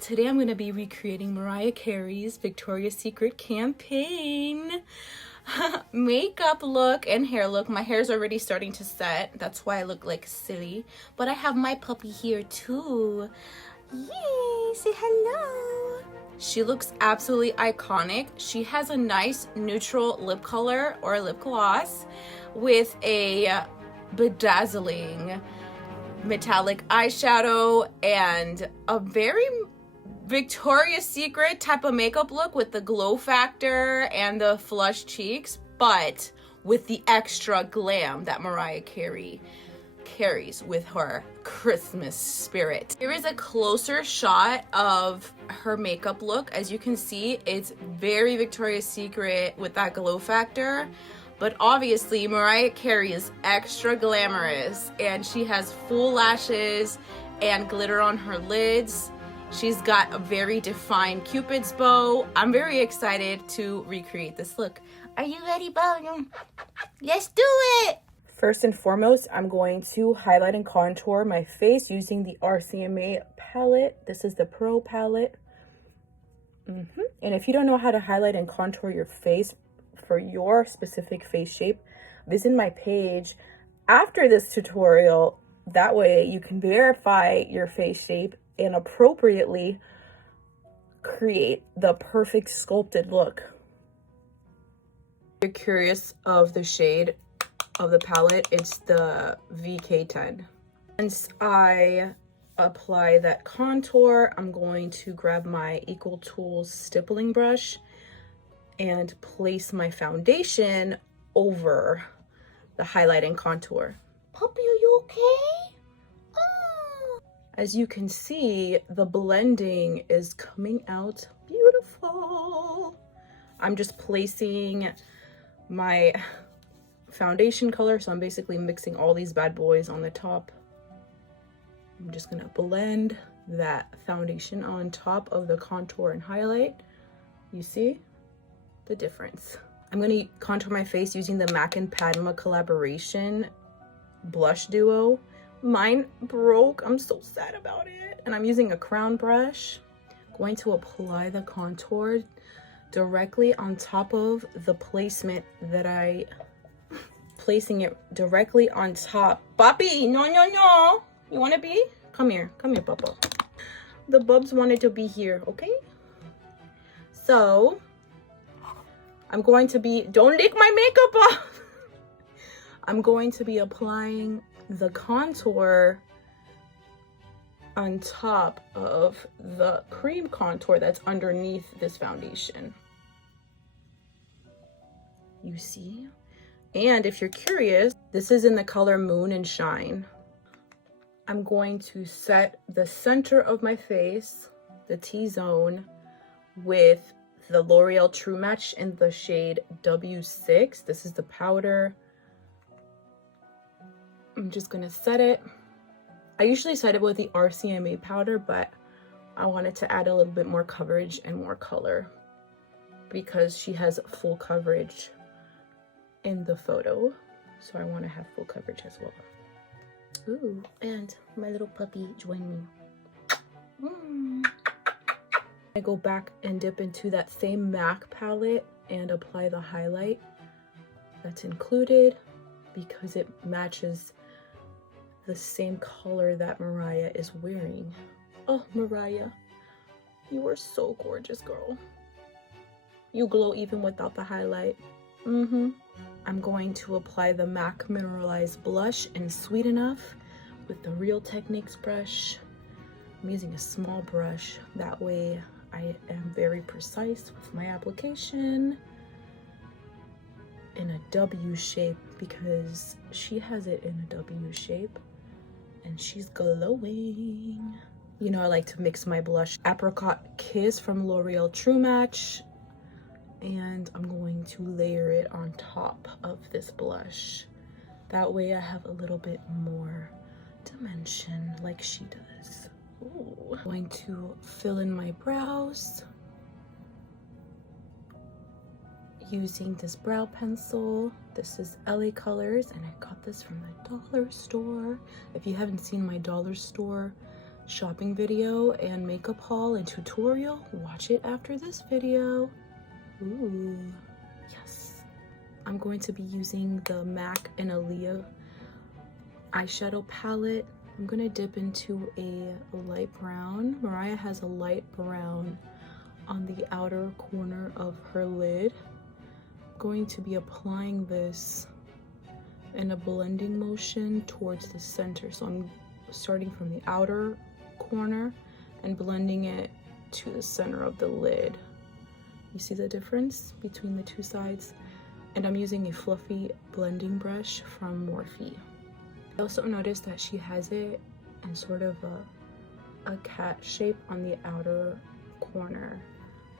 Today I'm going to be recreating Mariah Carey's Victoria's Secret campaign makeup look and hair look. My hair's already starting to set. That's why I look like silly. But I have my puppy here too. Yay! Say hello. She looks absolutely iconic. She has a nice neutral lip color or lip gloss with a bedazzling metallic eyeshadow and a very Victoria's Secret type of makeup look with the glow factor and the flush cheeks, but with the extra glam that Mariah Carey carries with her Christmas spirit. Here is a closer shot of her makeup look. As you can see, it's very Victoria's Secret with that glow factor. But obviously, Mariah Carey is extra glamorous and she has full lashes and glitter on her lids. She's got a very defined Cupid's bow. I'm very excited to recreate this look. Are you ready, Bo? Let's do it! First and foremost, I'm going to highlight and contour my face using the RCMA palette. This is the Pro palette. And if you don't know how to highlight and contour your face, for your specific face shape, visit my page after this tutorial. That way you can verify your face shape and appropriately create the perfect sculpted look. If you're curious of the shade of the palette, it's the VK10. Once I apply that contour, I'm going to grab my Equal Tools stippling brush and place my foundation over the highlight and contour. Puppy, are you okay? Oh. As you can see, the blending is coming out beautiful. I'm just placing my foundation color, so I'm basically mixing all these bad boys on the top. I'm just gonna blend that foundation on top of the contour and highlight. You see the difference. I'm going to contour my face using the MAC and Padma collaboration blush duo. Mine broke. I'm so sad about it. And I'm using a crown brush. Going to apply the contour directly on top of the placement that placing it directly on top. Papi, no. You want to be? Come here, Papa. The bubs wanted to be here, okay? So I'm going to be, don't lick my makeup off. I'm going to be applying the contour on top of the cream contour that's underneath this foundation. You see? And if you're curious, this is in the color Moon and Shine. I'm going to set the center of my face, the T-zone, with the L'Oreal True Match in the shade W6. This is the powder. I'm just gonna set it. I usually set it with the RCMA powder, but I wanted to add a little bit more coverage and more color because she has full coverage in the photo. So I want to have full coverage as well. Ooh, and my little puppy joined me. I go back and dip into that same MAC palette and apply the highlight that's included because it matches the same color that Mariah is wearing. Oh, Mariah, you are so gorgeous, girl. You glow even without the highlight. I'm going to apply the MAC mineralized blush in Sweet Enough with the Real Techniques brush. I'm using a small brush, that way I am very precise with my application in a W shape because she has it in a W shape and she's glowing. You know, I like to mix my blush Apricot Kiss from L'Oreal True Match, and I'm going to layer it on top of this blush. That way I have a little bit more dimension like she does. Ooh. I'm going to fill in my brows using this brow pencil. This is LA Colors and I got this from the dollar store. If you haven't seen my dollar store shopping video and makeup haul and tutorial, watch it after this video. Ooh, yes. I'm going to be using the MAC and Aaliyah eyeshadow palette. I'm gonna dip into a light brown. Mariah has a light brown on the outer corner of her lid. I'm going to be applying this in a blending motion towards the center. So I'm starting from the outer corner and blending it to the center of the lid. You see the difference between the two sides? And I'm using a fluffy blending brush from Morphe. I also noticed that she has it in sort of a cat shape on the outer corner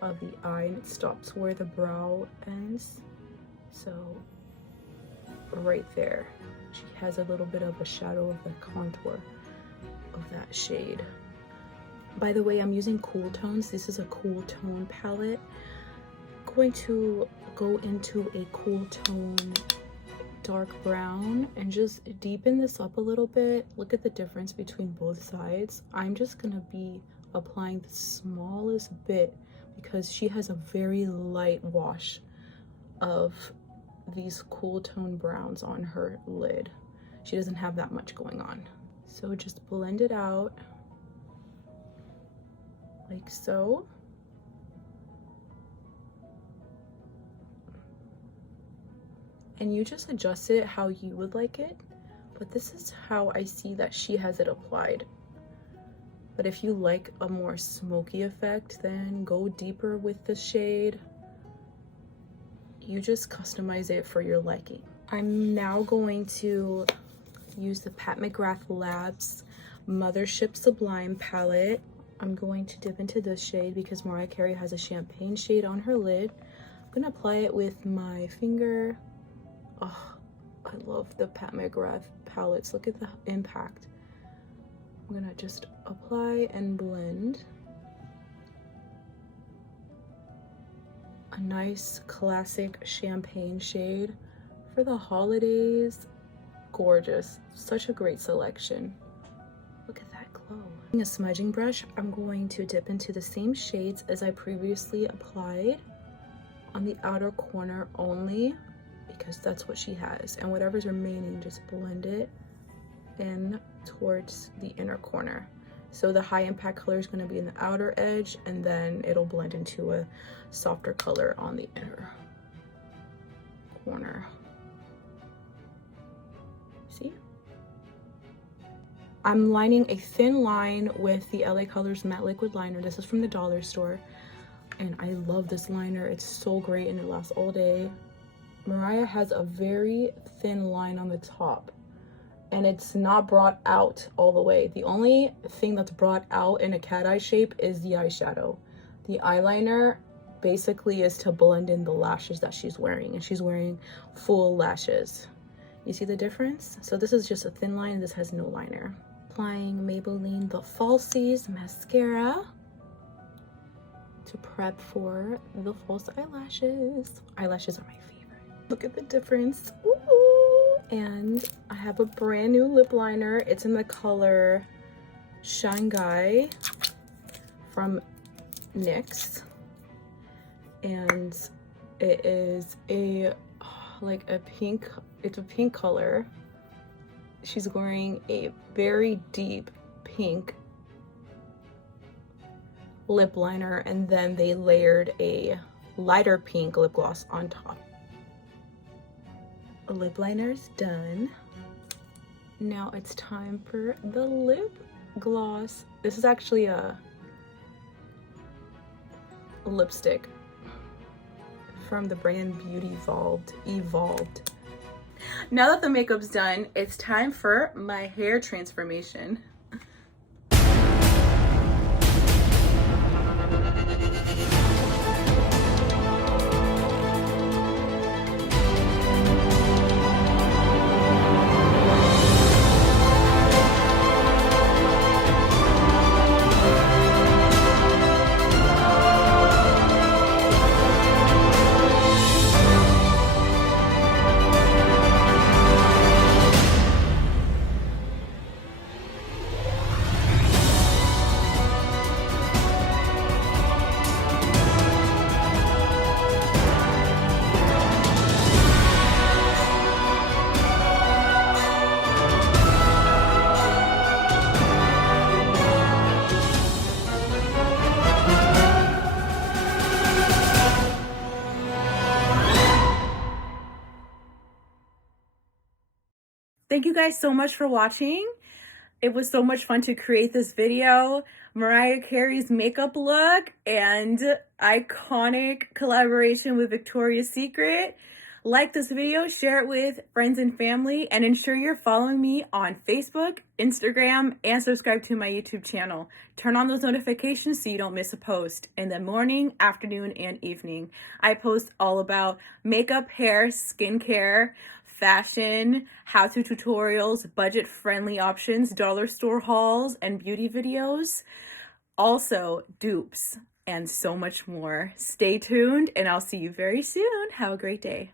of the eye, and it stops where the brow ends. So right there, she has a little bit of a shadow of the contour of that shade. By the way, I'm using cool tones. This is a cool tone palette. I'm going to go into a cool tone dark brown and just deepen this up a little bit. Look at the difference between both sides. I'm just gonna be applying the smallest bit because she has a very light wash of these cool tone browns on her lid. She doesn't have that much going on. So just blend it out like so. And you just adjust it how you would like it. But this is how I see that she has it applied. But if you like a more smoky effect, then go deeper with the shade. You just customize it for your liking. I'm now going to use the Pat McGrath Labs Mothership Sublime palette. I'm going to dip into this shade because Mariah Carey has a champagne shade on her lid. I'm gonna apply it with my finger. Oh, I love the Pat McGrath palettes. Look at the impact. I'm gonna just apply and blend. A nice classic champagne shade for the holidays. Gorgeous. Such a great selection. Look at that glow. Using a smudging brush, I'm going to dip into the same shades as I previously applied on the outer corner only, because that's what she has, and whatever's remaining, just blend it in towards the inner corner. So the high impact color is going to be in the outer edge, and then it'll blend into a softer color on the inner corner. See? I'm lining a thin line with the LA Colors Matte Liquid Liner. This is from the dollar store, and I love this liner. It's so great and it lasts all day. Mariah has a very thin line on the top, and it's not brought out all the way. The only thing that's brought out in a cat eye shape is the eyeshadow. The eyeliner basically is to blend in the lashes that she's wearing, and she's wearing full lashes. You see the difference? So this is just a thin line, and this has no liner. Applying Maybelline The Falsies mascara to prep for the false eyelashes. Eyelashes are my favorite. Look at the difference. Ooh. And I have a brand new lip liner. It's in the color Shengai from NYX, and it is like a pink. It's a pink color. She's wearing a very deep pink lip liner, and then they layered a lighter pink lip gloss on top. Lip liner's done. Now it's time for the lip gloss. This is actually a lipstick from the brand Beauty Evolved. Now that the makeup's done, it's time for my hair transformation. Thank you guys so much for watching. It was so much fun to create this video. Mariah Carey's makeup look and iconic collaboration with Victoria's Secret. Like this video, share it with friends and family, and ensure you're following me on Facebook, Instagram, and subscribe to my YouTube channel. Turn on those notifications so you don't miss a post. In the morning, afternoon, and evening, I post all about makeup, hair, skincare, fashion, how-to tutorials, budget-friendly options, dollar store hauls, and beauty videos. Also, dupes, and so much more. Stay tuned, and I'll see you very soon. Have a great day.